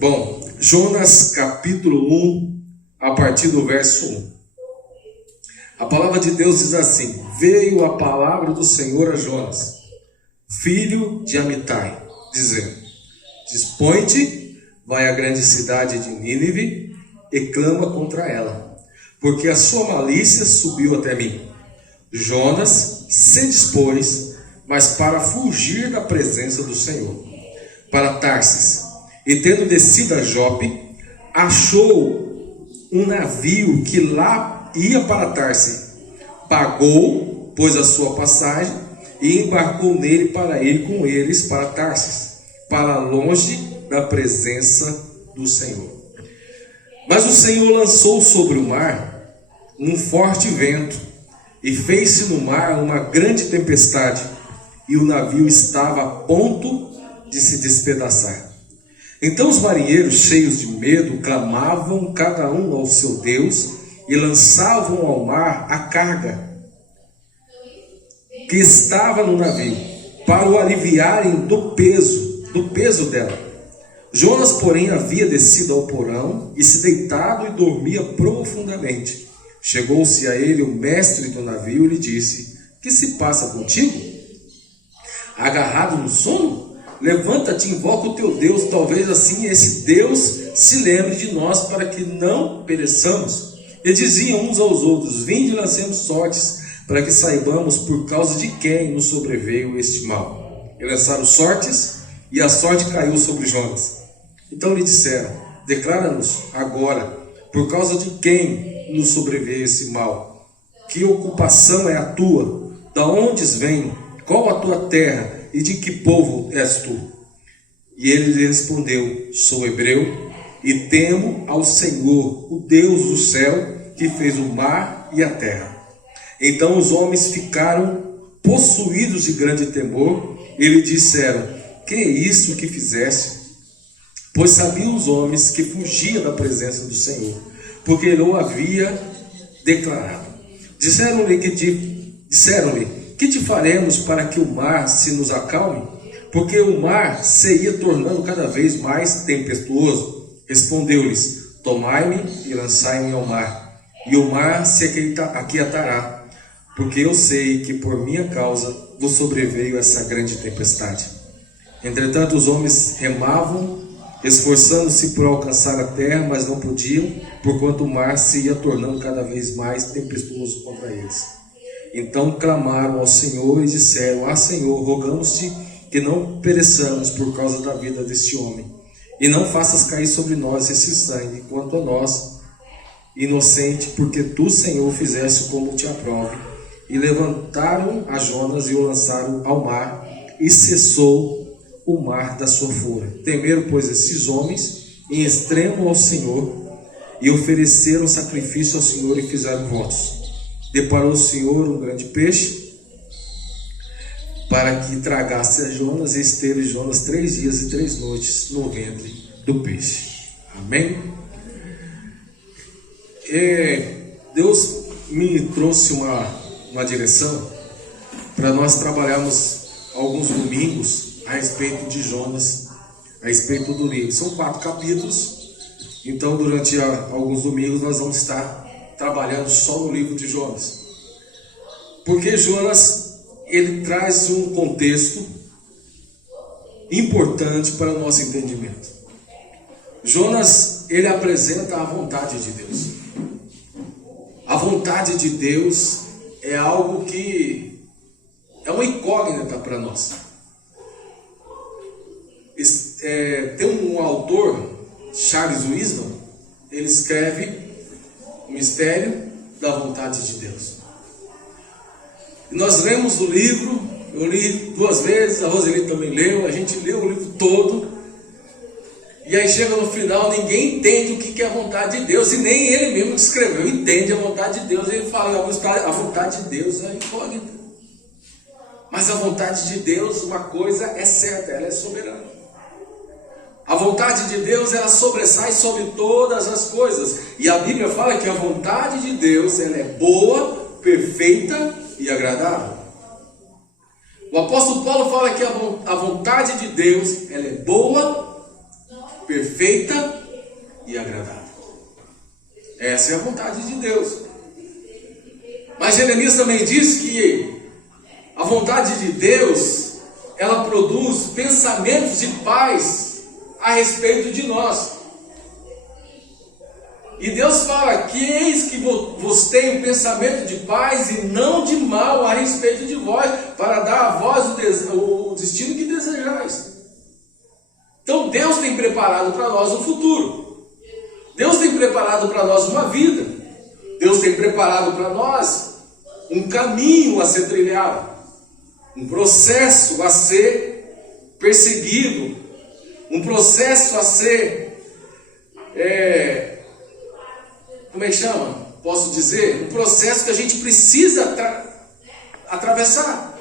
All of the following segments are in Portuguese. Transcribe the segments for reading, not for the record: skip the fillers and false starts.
Bom, Jonas capítulo 1, a partir do verso 1. A palavra de Deus diz assim: veio a palavra do Senhor a Jonas, filho de Amitai, dizendo: dispõe-te, vai à grande cidade de Nínive e clama contra ela, porque a sua malícia subiu até mim. Jonas se dispôs, mas para fugir da presença do Senhor, para Tarsis, e tendo descido a Jope, achou um navio que lá ia para Tarsis. Pagou, pois, a sua passagem e embarcou nele para ir com eles para Tarsis, para longe da presença do Senhor. Mas o Senhor lançou sobre o mar um forte vento, e fez-se no mar uma grande tempestade, e o navio estava a ponto de se despedaçar. Então os marinheiros, cheios de medo, clamavam cada um ao seu Deus, e lançavam ao mar a carga que estava no navio, para o aliviarem do peso dela. Jonas, porém, havia descido ao porão e se deitado e dormia profundamente. Chegou-se a ele o mestre do navio e lhe disse: que se passa contigo? Agarrado no sono? Levanta-te e invoca o teu Deus, talvez assim esse Deus se lembre de nós, para que não pereçamos. E diziam uns aos outros: vinde e lancemos sortes, para que saibamos por causa de quem nos sobreveio este mal. E lançaram sortes, e a sorte caiu sobre Jonas. Então lhe disseram: declara-nos agora, por causa de quem nos sobreveio esse mal? Que ocupação é a tua? Da onde vem? Qual a tua terra? E de que povo és tu? E ele lhe respondeu: sou hebreu, e temo ao Senhor, o Deus do céu, que fez o mar e a terra. Então os homens ficaram possuídos de grande temor, e lhe disseram: que é isso que fizeste? Pois sabiam os homens que fugia da presença do Senhor, porque ele o havia declarado. Disseram-lhe: que te faremos para que o mar se nos acalme? Porque o mar se ia tornando cada vez mais tempestuoso. Respondeu-lhes: tomai-me e lançai-me ao mar, e o mar se aquietará, porque eu sei que por minha causa vos sobreveio essa grande tempestade. Entretanto os homens remavam, esforçando-se por alcançar a terra, mas não podiam, porquanto o mar se ia tornando cada vez mais tempestuoso contra eles. Então clamaram ao Senhor e disseram: ah, Senhor, rogamos-te que não pereçamos por causa da vida deste homem, e não faças cair sobre nós esse sangue, quanto a nós, inocente, porque tu, Senhor, fizeste como te aprove. E levantaram a Jonas e o lançaram ao mar, e cessou o mar da sua fúria. Temeram, pois, esses homens em extremo ao Senhor, e ofereceram sacrifício ao Senhor e fizeram votos. Deparou o Senhor um grande peixe para que tragasse a Jonas, e esteve Jonas 3 dias e 3 noites no ventre do peixe. Amém? Deus me trouxe uma direção para nós trabalharmos alguns domingos a respeito de Jonas, a respeito do livro. São 4 capítulos, então durante alguns domingos nós vamos estar trabalhando só no livro de Jonas, porque Jonas, ele traz um contexto importante para o nosso entendimento. Jonas, ele apresenta a vontade de Deus. A vontade de Deus é algo que é uma incógnita para nós. Tem um autor, Charles Wisdom, ele escreve O Mistério da Vontade de Deus. E nós lemos o livro, eu li 2 vezes, a Roseli também leu, a gente leu o livro todo, e aí chega no final, ninguém entende o que é a vontade de Deus, e nem ele mesmo que escreveu entende a vontade de Deus. Ele fala: a vontade de Deus é incógnita. Mas a vontade de Deus, uma coisa é certa, ela é soberana. A vontade de Deus, ela sobressai sobre todas as coisas. E a Bíblia fala que a vontade de Deus, ela é boa, perfeita e agradável. O apóstolo Paulo fala que a vontade de Deus, ela é boa, perfeita Essa é a vontade de Deus. Mas Jeremias também diz que a vontade de Deus, ela produz pensamentos de paz a respeito de nós. E Deus fala que eis que vos tenho um pensamento de paz e não de mal a respeito de vós, para dar a vós o destino que desejais. Então Deus tem preparado para nós um futuro. Deus tem preparado para nós uma vida. Deus tem preparado para nós um caminho a ser trilhado, um processo a ser perseguido, um processo a ser, como é que chama? Posso dizer? Um processo que a gente precisa atravessar,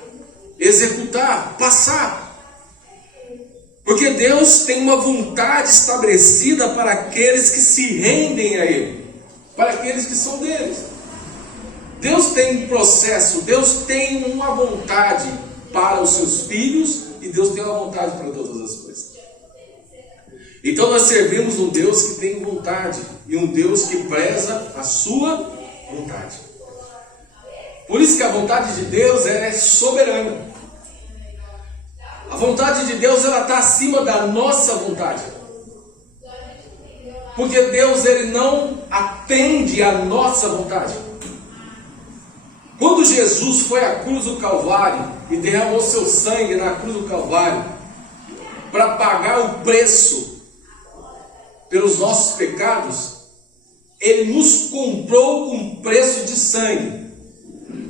executar, passar. Porque Deus tem uma vontade estabelecida para aqueles que se rendem a Ele, para aqueles que são deles. Deus tem um processo, Deus tem uma vontade para os seus filhos e Deus tem uma vontade para todas as coisas. Então nós servimos um Deus que tem vontade e um Deus que preza a sua vontade. Por isso que a vontade de Deus é soberana. A vontade de Deus ela está acima da nossa vontade. Porque Deus ele não atende à nossa vontade. Quando Jesus foi à cruz do Calvário e derramou seu sangue na cruz do Calvário para pagar o preço pelos nossos pecados, Ele nos comprou com preço de sangue,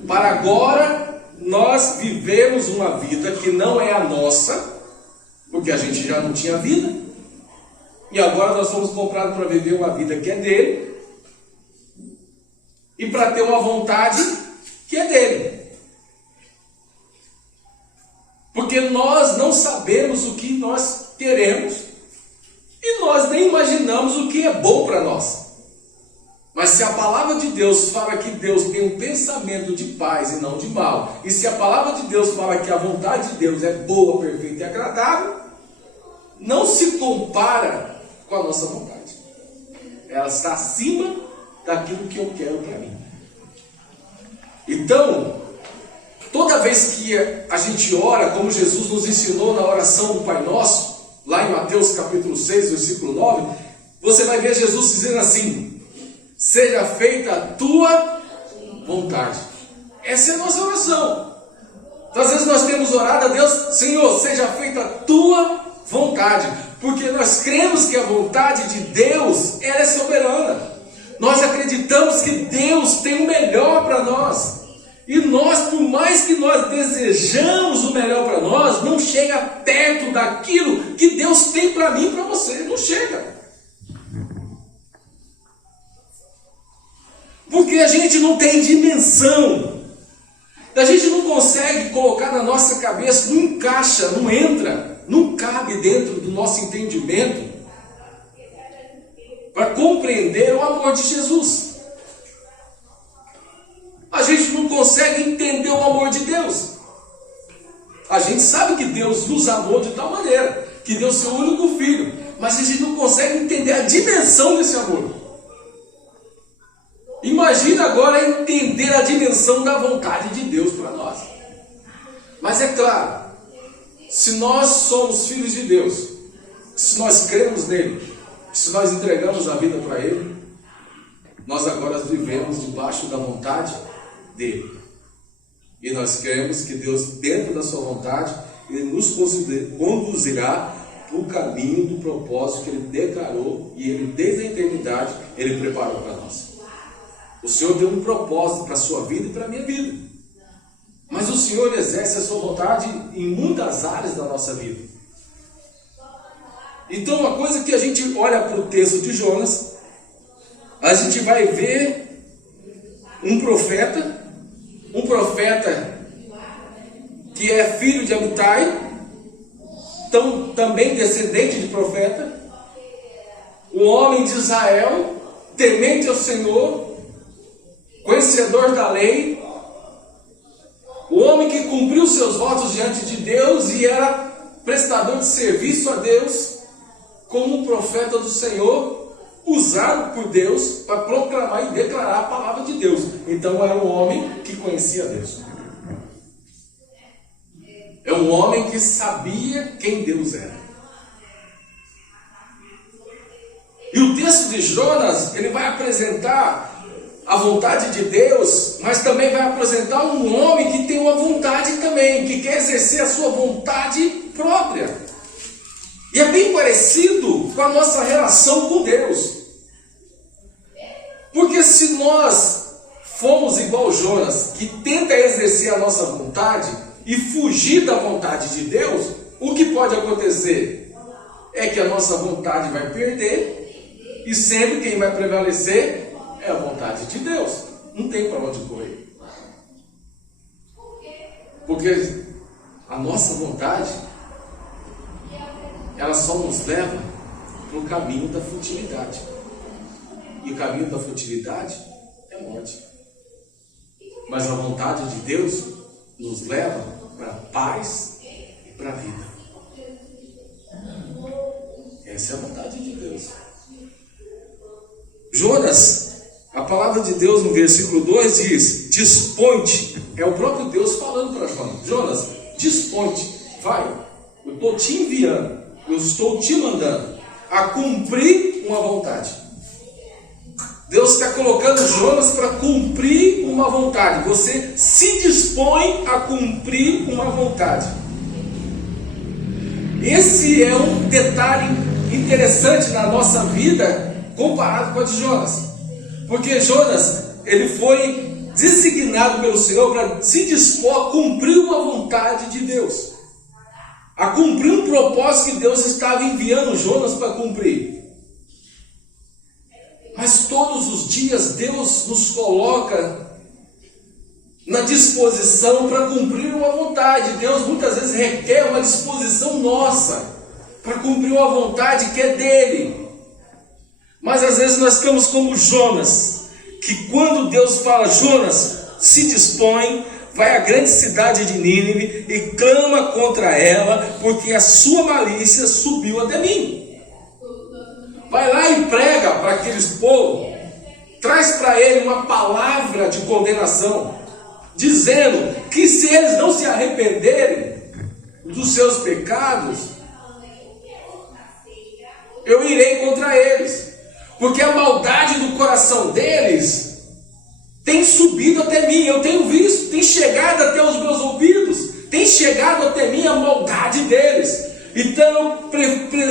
para agora nós vivemos uma vida que não é a nossa, porque a gente já não tinha vida, e agora nós fomos comprados para viver uma vida que é dele, e para ter uma vontade que é dele. Porque nós não sabemos o que nós queremos e nós nem imaginamos o que é bom para nós. Mas se a palavra de Deus fala que Deus tem um pensamento de paz e não de mal, e se a palavra de Deus fala que a vontade de Deus é boa, perfeita e agradável, não se compara com a nossa vontade. Ela está acima daquilo que eu quero para mim. Então, toda vez que a gente ora, como Jesus nos ensinou na oração do Pai Nosso, lá em Mateus capítulo 6, versículo 9, você vai ver Jesus dizendo assim: seja feita a tua vontade. Essa é a nossa oração. Então, às vezes nós temos orado a Deus: Senhor, seja feita a tua vontade, porque nós cremos que a vontade de Deus ela é soberana. Nós acreditamos que Deus tem o melhor para nós. E nós, por mais que nós desejamos o melhor para nós, não chega perto daquilo que Deus tem para mim e para você. Não chega. Porque a gente não tem dimensão. A gente não consegue colocar na nossa cabeça, não encaixa, não entra, não cabe dentro do nosso entendimento para compreender o amor de Jesus. A gente não consegue entender o amor de Deus. A gente sabe que Deus nos amou de tal maneira, que deu seu único filho, mas a gente não consegue entender a dimensão desse amor. Imagina agora entender a dimensão da vontade de Deus para nós. Mas é claro, se nós somos filhos de Deus, se nós cremos nele, se nós entregamos a vida para ele, nós agora vivemos debaixo da vontade dele. E nós cremos que Deus, dentro da sua vontade, ele nos conduzirá para o caminho do propósito que ele declarou e ele, desde a eternidade, ele preparou para nós. O Senhor deu um propósito para a sua vida e para a minha vida. Mas o Senhor exerce a sua vontade em muitas áreas da nossa vida. Então, uma coisa que a gente olha para o texto de Jonas, a gente vai ver um profeta que é filho de Amitai, também descendente de profeta, um homem de Israel, temente ao Senhor, conhecedor da lei, o homem que cumpriu seus votos diante de Deus e era prestador de serviço a Deus, como um profeta do Senhor, usado por Deus para proclamar e declarar a palavra de Deus. Então era um homem que conhecia Deus. É um homem que sabia quem Deus era. E o texto de Jonas, ele vai apresentar a vontade de Deus, mas também vai apresentar um homem que tem uma vontade também, que quer exercer a sua vontade própria. E é bem parecido com a nossa relação com Deus. Porque se nós formos igual Jonas, que tenta exercer a nossa vontade e fugir da vontade de Deus, o que pode acontecer é que a nossa vontade vai perder, e sempre quem vai prevalecer é a vontade de Deus. Não tem para onde correr. Porque a nossa vontade, ela só nos leva para o caminho da futilidade. E o caminho da futilidade é morte. Mas a vontade de Deus nos leva para a paz e para a vida. Essa é a vontade de Deus. Jonas, a palavra de Deus no versículo 2 diz: dispõe-te. É o próprio Deus falando para Jonas: Jonas, dispõe-te, vai, eu estou te enviando, eu estou te mandando a cumprir uma vontade. Deus está colocando Jonas para cumprir uma vontade. Você se dispõe a cumprir uma vontade. Esse é um detalhe interessante na nossa vida comparado com a de Jonas. Porque Jonas, ele foi designado pelo Senhor para se dispor a cumprir uma vontade de Deus, a cumprir um propósito que Deus estava enviando Jonas para cumprir. Mas todos os dias Deus nos coloca na disposição para cumprir uma vontade. Deus muitas vezes requer uma disposição nossa para cumprir uma vontade que é dele. Mas às vezes nós ficamos como Jonas, que quando Deus fala: Jonas, se dispõe, vai à grande cidade de Nínive e clama contra ela, porque a sua malícia subiu até mim. Vai lá e prega para aqueles povos, traz para ele uma palavra de condenação, dizendo que se eles não se arrependerem dos seus pecados, eu irei contra eles, porque a maldade do coração deles tem subido até mim. Eu tenho visto, tem chegado até os meus ouvidos, tem chegado até mim a maldade deles. Então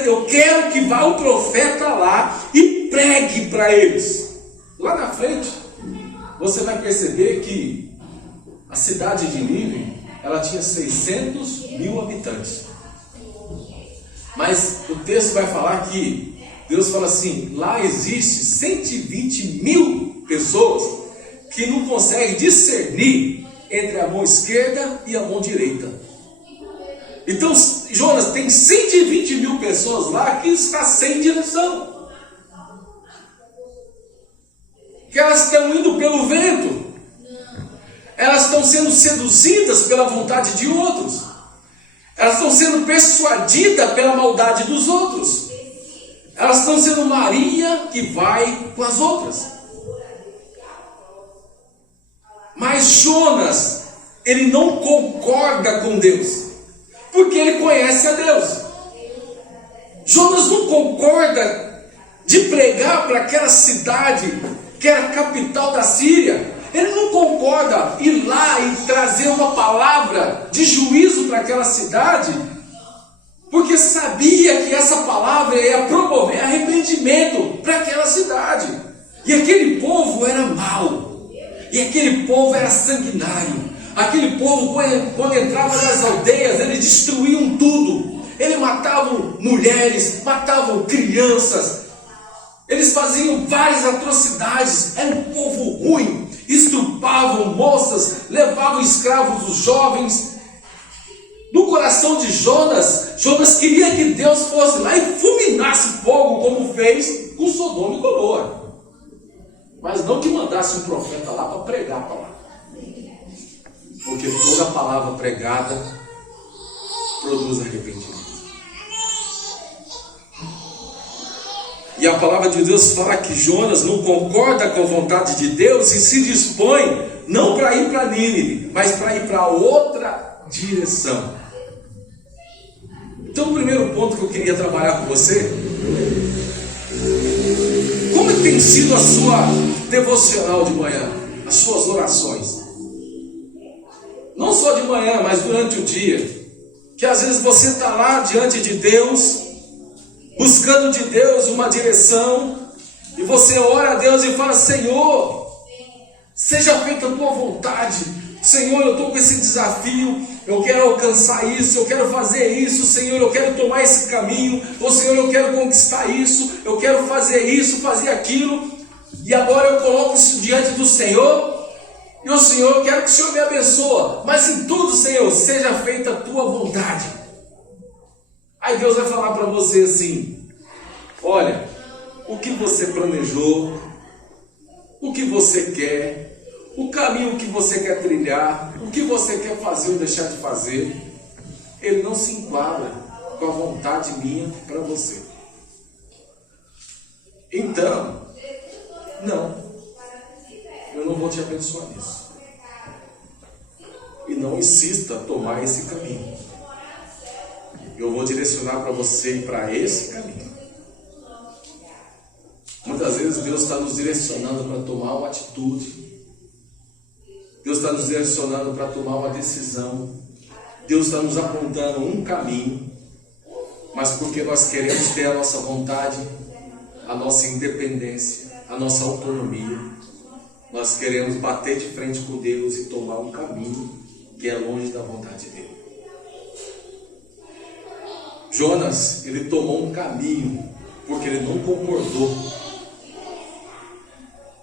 eu quero que vá o profeta lá e pregue para eles. Lá na frente você vai perceber que a cidade de Nínive, ela tinha 600 mil habitantes. Mas o texto vai falar que Deus fala assim: lá existe 120 mil pessoas que não conseguem discernir entre a mão esquerda e a mão direita. Então Jonas, tem 120 mil pessoas lá que está sem direção, que elas estão indo pelo vento, elas estão sendo seduzidas pela vontade de outros, elas estão sendo persuadidas pela maldade dos outros, elas estão sendo Maria que vai com as outras. Mas Jonas, ele não concorda com Deus, porque ele conhece a Deus. Jonas não concorda de pregar para aquela cidade que era a capital da Síria. Ele não concorda ir lá e trazer uma palavra de juízo para aquela cidade, porque sabia que essa palavra ia promover arrependimento para aquela cidade. E aquele povo era mau, e aquele povo era sanguinário. Aquele povo, quando entrava nas aldeias, eles destruíam tudo. Eles matavam mulheres, matavam crianças, eles faziam várias atrocidades. Era um povo ruim, estupravam moças, levavam escravos os jovens. No coração de Jonas, Jonas queria que Deus fosse lá e fulminasse fogo, como fez com Sodoma e Gomorra, mas não que mandasse um profeta lá para pregar a palavra, porque toda a palavra pregada produz arrependimento. E a palavra de Deus fala que Jonas não concorda com a vontade de Deus e se dispõe não para ir para Nínive, mas para ir para outra direção. Então, o primeiro ponto que eu queria trabalhar com você: como tem sido a sua devocional de manhã, as suas orações? Não só de manhã, mas durante o dia. Que às vezes você está lá diante de Deus, buscando de Deus uma direção, e você ora a Deus e fala: Senhor, seja feita a tua vontade. Senhor, eu estou com esse desafio, eu quero alcançar isso, eu quero fazer isso. Senhor, eu quero tomar esse caminho. Ou Senhor, eu quero conquistar isso, eu quero fazer isso, fazer aquilo. E agora eu coloco isso diante do Senhor. E o Senhor, eu quero que o Senhor me abençoe, mas em tudo, Senhor, seja feita a tua vontade. Aí Deus vai falar para você assim: olha, o que você planejou, o que você quer, o caminho que você quer trilhar, o que você quer fazer ou deixar de fazer, ele não se enquadra com a vontade minha para você. Então, não, eu não vou te abençoar nisso. E não insista a tomar esse caminho. Eu vou direcionar para você ir para esse caminho. Muitas vezes Deus está nos direcionando para tomar uma atitude. Deus está nos direcionando para tomar uma decisão. Deus está nos apontando um caminho. Mas porque nós queremos ter a nossa vontade, a nossa independência, a nossa autonomia, nós queremos bater de frente com Deus e tomar um caminho que é longe da vontade dele. Jonas, ele tomou um caminho porque ele não concordou.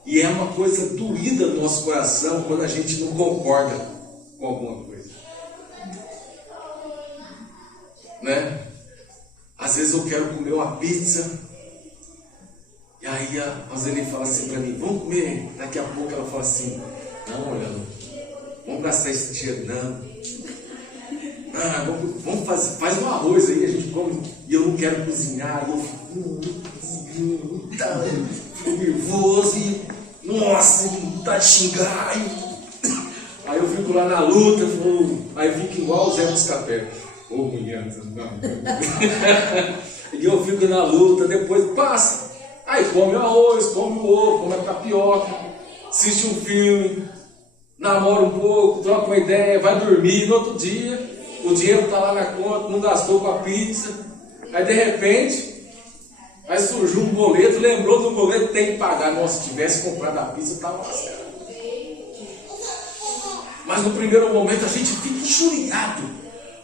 E é uma coisa doída no nosso coração quando a gente não concorda com alguma coisa, né? Às vezes eu quero comer uma pizza, e aí às vezes ele fala assim para mim: vamos comer. Daqui a pouco ela fala assim: não, olha, vamos gastar esse dinheiro não. Vamos fazer, faz um arroz aí, a gente come. E eu não quero cozinhar, eu fico nervoso, e nossa, tá de xingar. Aí eu fico lá na luta, aí eu fico igual o Zé Buscapé. Ô mulher, não. E eu fico na luta, depois passa. Aí come o arroz, come o ovo, come a tapioca, assiste um filme, namora um pouco, troca uma ideia, vai dormir. No outro dia, o dinheiro está lá na conta, não gastou com a pizza. Aí de repente, aí surgiu um boleto, lembrou do boleto, tem que pagar. Nossa, se tivesse comprado a pizza, estava lascado. Mas no primeiro momento a gente fica injuriado.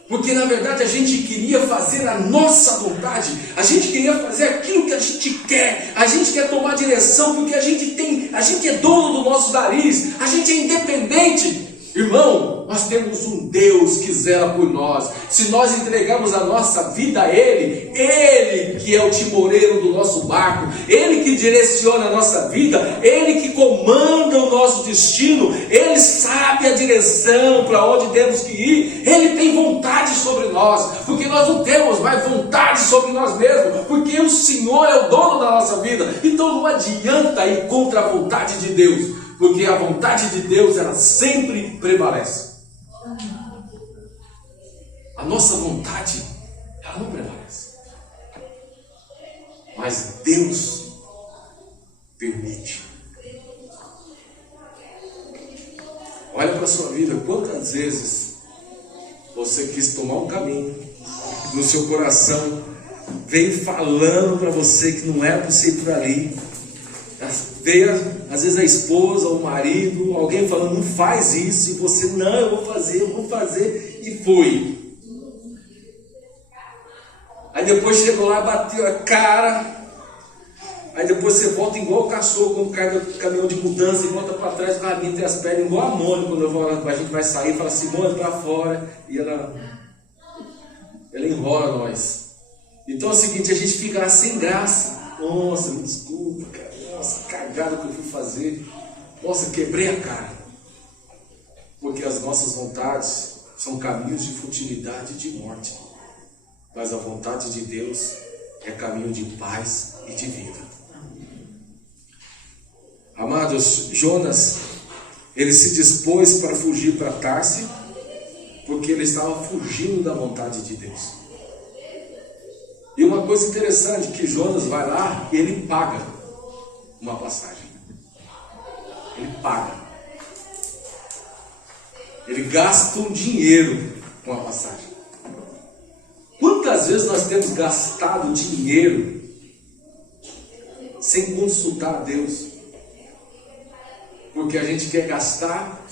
Porque na verdade a gente queria fazer a nossa vontade, a gente queria fazer aquilo que a gente quer, a gente quer tomar direção porque a gente é dono do nosso nariz, a gente é independente. Irmão, nós temos um Deus que zela por nós. Se nós entregamos a nossa vida a Ele, Ele que é o timoreiro do nosso barco, Ele que direciona a nossa vida, Ele que comanda o nosso destino, Ele sabe a direção para onde temos que ir, Ele tem vontade sobre nós, porque nós não temos mais vontade sobre nós mesmos, porque o Senhor é o dono da nossa vida. Então não adianta ir contra a vontade de Deus, porque a vontade de Deus, ela sempre prevalece. A nossa vontade, ela não prevalece. Mas Deus permite. Olha para a sua vida, quantas vezes você quis tomar um caminho, no seu coração vem falando para você que não era para você ir por ali. Veio às vezes a esposa ou o marido, alguém falando: não faz isso, e você: não, eu vou fazer, e foi. Aí depois chegou lá, bateu a cara. Aí depois você volta igual o cachorro quando cai do caminhão de mudança e volta para trás com a rabinha entre as pernas, igual a Mônica quando a gente vai sair, fala assim: Mônica, para fora, e ela enrola nós. Então é o seguinte, a gente fica lá sem graça. Nossa, me desculpa, cara. Nossa, cagada que eu fui fazer. Nossa, quebrei a cara. Porque as nossas vontades são caminhos de futilidade e de morte. Mas a vontade de Deus é caminho de paz e de vida. amados, Jonas, ele se dispôs para fugir para Tarse, porque ele estava fugindo da vontade de Deus. E uma coisa interessante, que Jonas vai lá e ele paga uma passagem. Ele paga. Ele gasta um dinheiro com a passagem. Quantas vezes nós temos gastado dinheiro sem consultar a Deus? Porque a gente quer gastar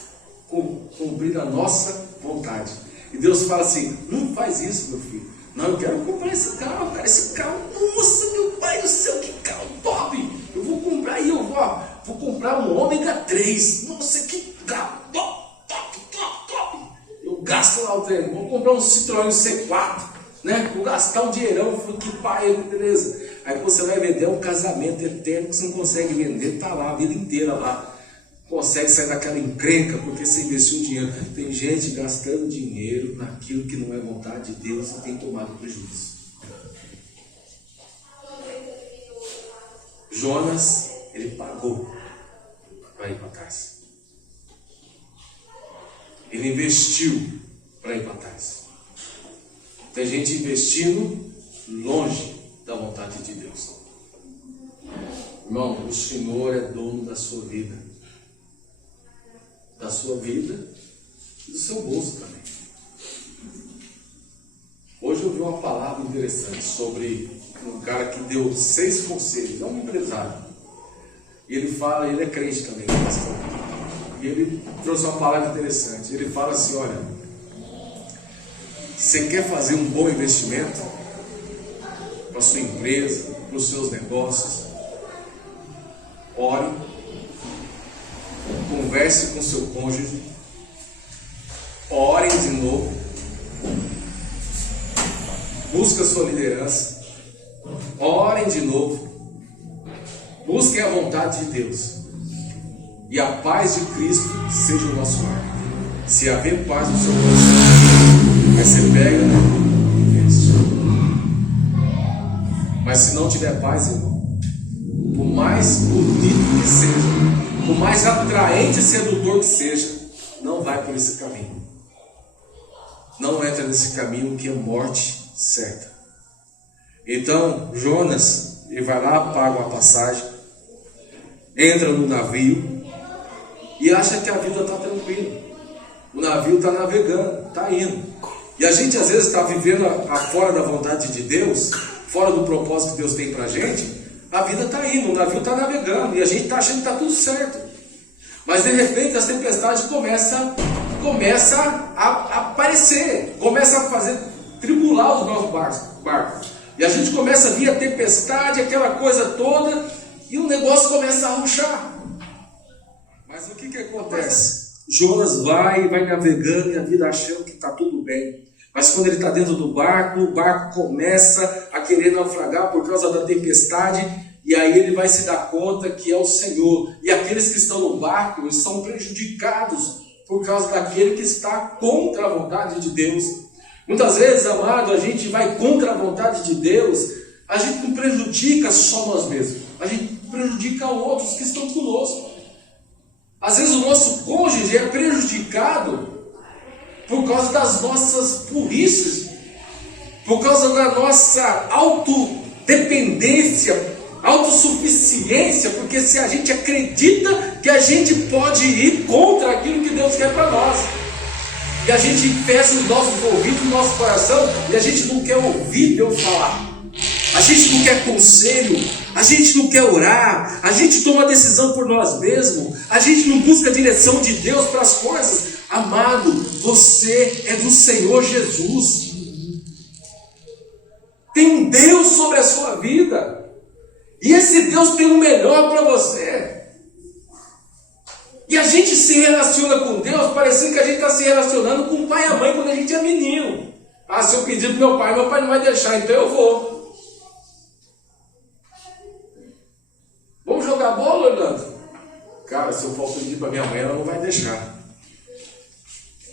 cumprir a nossa vontade. E Deus fala assim: não faz isso, meu filho. Não, eu quero comprar esse carro, cara. Esse carro, nossa, meu pai do céu, que carro top! Eu vou comprar e eu vou comprar um ômega 3. Nossa, que carro top! Eu gasto lá o trem. Vou comprar um Citroën C4, né? Vou gastar um dinheirão. Que pai, beleza. Aí você vai vender um casamento eterno que você não consegue vender, tá lá a vida inteira lá. Consegue sair daquela encrenca porque você investiu dinheiro. Tem gente gastando dinheiro naquilo que não é vontade de Deus e tem tomado prejuízo. Jonas, ele pagou para ir para Tarse. Ele investiu para ir para Tarse. Tem gente investindo longe da vontade de Deus. Irmão, o Senhor é dono da sua vida. Da sua vida e do seu bolso também. Hoje eu vi uma palavra interessante sobre um cara que deu 6 conselhos, é um empresário. E ele fala, ele é crente também, pastor. E ele trouxe uma palavra interessante. Ele fala assim: olha, você quer fazer um bom investimento para a sua empresa, para os seus negócios? Ore. Converse com seu cônjuge, orem de novo, busque a sua liderança, orem de novo, busquem a vontade de Deus, e a paz de Cristo seja o nosso lar. Se haver paz no seu coração, aí você pega e investe. Mas se não tiver paz, irmão, por mais bonito que seja, por mais atraente e sedutor que seja, não vai por esse caminho. Não entra nesse caminho que é morte certa. Então, Jonas, ele vai lá, paga uma passagem, entra no navio e acha que a vida está tranquila. O navio está navegando, está indo. E a gente às vezes está vivendo fora da vontade de Deus, fora do propósito que Deus tem para a gente. A vida está indo, o navio está navegando e a gente está achando que está tudo certo. Mas de repente as tempestades começam a aparecer, começa a fazer tribular os nossos barcos. E a gente começa a vir a tempestade, aquela coisa toda, e o negócio começa a ruchar. Mas o que acontece? Jonas vai navegando e a vida achando que está tudo bem. Mas quando ele está dentro do barco, o barco começa a querer naufragar por causa da tempestade, e aí ele vai se dar conta que é o Senhor. E aqueles que estão no barco, eles são prejudicados por causa daquele que está contra a vontade de Deus. Muitas vezes, amado, a gente vai contra a vontade de Deus, a gente não prejudica só nós mesmos, a gente prejudica outros que estão conosco. Às vezes o nosso cônjuge é prejudicado por causa das nossas burrices, por causa da nossa autodependência, autossuficiência, porque se a gente acredita que a gente pode ir contra aquilo que Deus quer para nós, e a gente fecha os nossos ouvidos, o nosso coração, e a gente não quer ouvir Deus falar, a gente não quer conselho, a gente não quer orar, a gente toma decisão por nós mesmos, a gente não busca a direção de Deus para as coisas. Amado, você é do Senhor Jesus. Tem um Deus sobre a sua vida. E esse Deus tem o melhor para você. E a gente se relaciona com Deus parecendo que a gente está se relacionando com o pai e a mãe quando a gente é menino. Ah, se eu pedir para meu pai não vai deixar, então eu vou. Vamos jogar bola, Orlando? Cara, se eu for pedir para minha mãe, ela não vai deixar.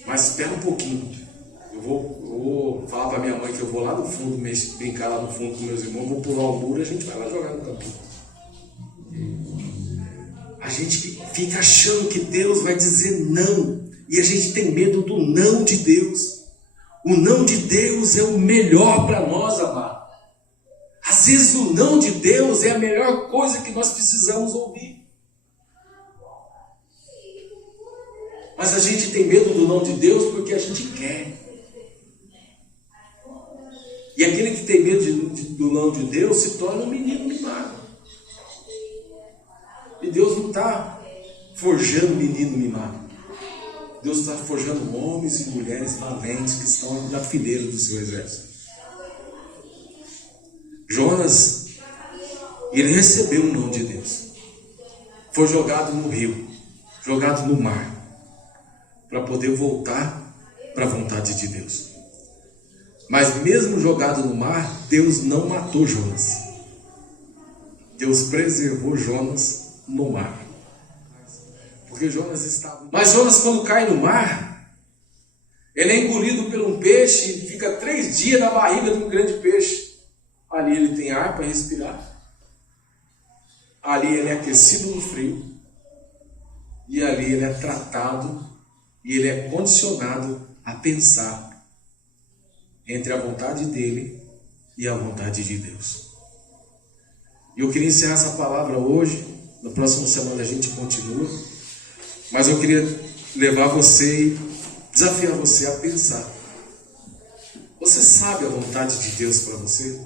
Mas espera um pouquinho. Eu vou falar para minha mãe que eu vou lá no fundo, brincar lá no fundo com meus irmãos, vou pular o muro e a gente vai lá jogar no campinho. a gente fica achando que Deus vai dizer não, e a gente tem medo do não de Deus. O não de Deus é o melhor para nós, amado. Às vezes o não de Deus é a melhor coisa que nós precisamos ouvir. Mas a gente tem medo do não de Deus porque a gente quer. E aquele que tem medo do não de Deus se torna um menino mimado. E Deus não está forjando menino mimado. Deus está forjando homens e mulheres valentes que estão na fileira do seu exército. Jonas, ele recebeu o não de Deus. Foi jogado no rio, jogado no mar, para poder voltar para a vontade de Deus. Mas mesmo jogado no mar, Deus não matou Jonas. Deus preservou Jonas no mar. Porque Jonas estava... Mas Jonas, quando cai no mar, ele é engolido por um peixe e fica 3 dias na barriga de um grande peixe. Ali ele tem ar para respirar. Ali ele é aquecido no frio. E ali ele é tratado e ele é condicionado a pensar entre a vontade dele e a vontade de Deus. E eu queria encerrar essa palavra hoje. Na próxima semana a gente continua. Mas eu queria levar você e desafiar você a pensar. Você sabe a vontade de Deus para você?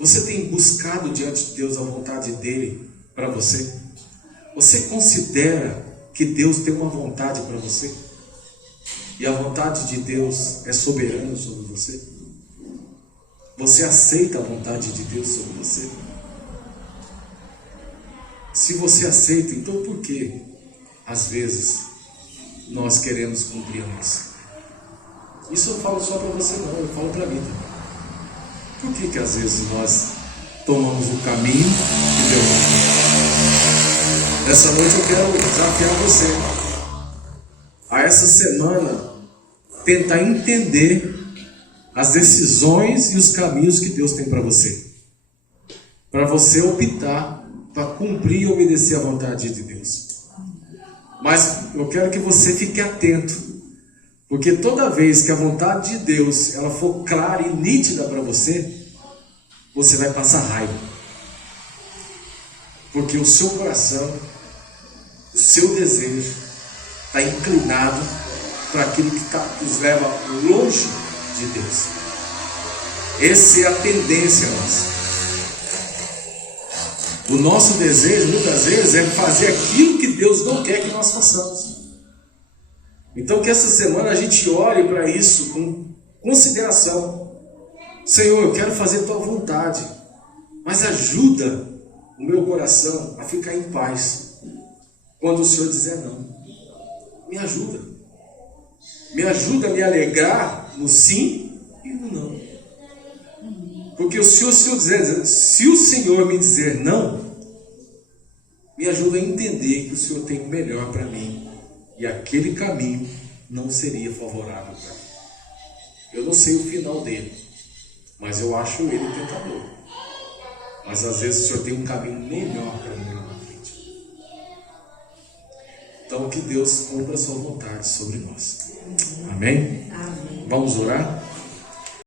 Você tem buscado diante de Deus a vontade dele para você? Você considera que Deus tem uma vontade para você? E a vontade de Deus é soberana sobre você? Você aceita a vontade de Deus sobre você? Se você aceita, então por que, às vezes, nós queremos cumprir a nossa? Isso eu falo só para você não, eu falo para mim também. Por que às vezes nós tomamos o caminho que Deus não quer? Nessa noite eu quero desafiar você a essa semana tentar entender as decisões e os caminhos que Deus tem para você. Para você optar para cumprir e obedecer a vontade de Deus. Mas eu quero que você fique atento. Porque toda vez que a vontade de Deus ela for clara e nítida para você, você vai passar raiva. Porque o seu coração, o seu desejo está inclinado para aquilo que nos leva longe de Deus. Essa é a tendência nossa. O nosso desejo muitas vezes é fazer aquilo que Deus não quer que nós façamos. Então que essa semana a gente olhe para isso com consideração. Senhor, eu quero fazer tua vontade, mas ajuda o meu coração a ficar em paz quando o Senhor dizer não. Me ajuda. Me ajuda a me alegrar no sim e no não. Porque se o Senhor me dizer não, me ajuda a entender que o Senhor tem o melhor para mim. E aquele caminho não seria favorável para mim. Eu não sei o final dele, mas eu acho ele tentador. Mas às vezes o Senhor tem um caminho melhor para mim lá na frente. Então que Deus cumpra a sua vontade sobre nós. Amém? Amém. Vamos orar?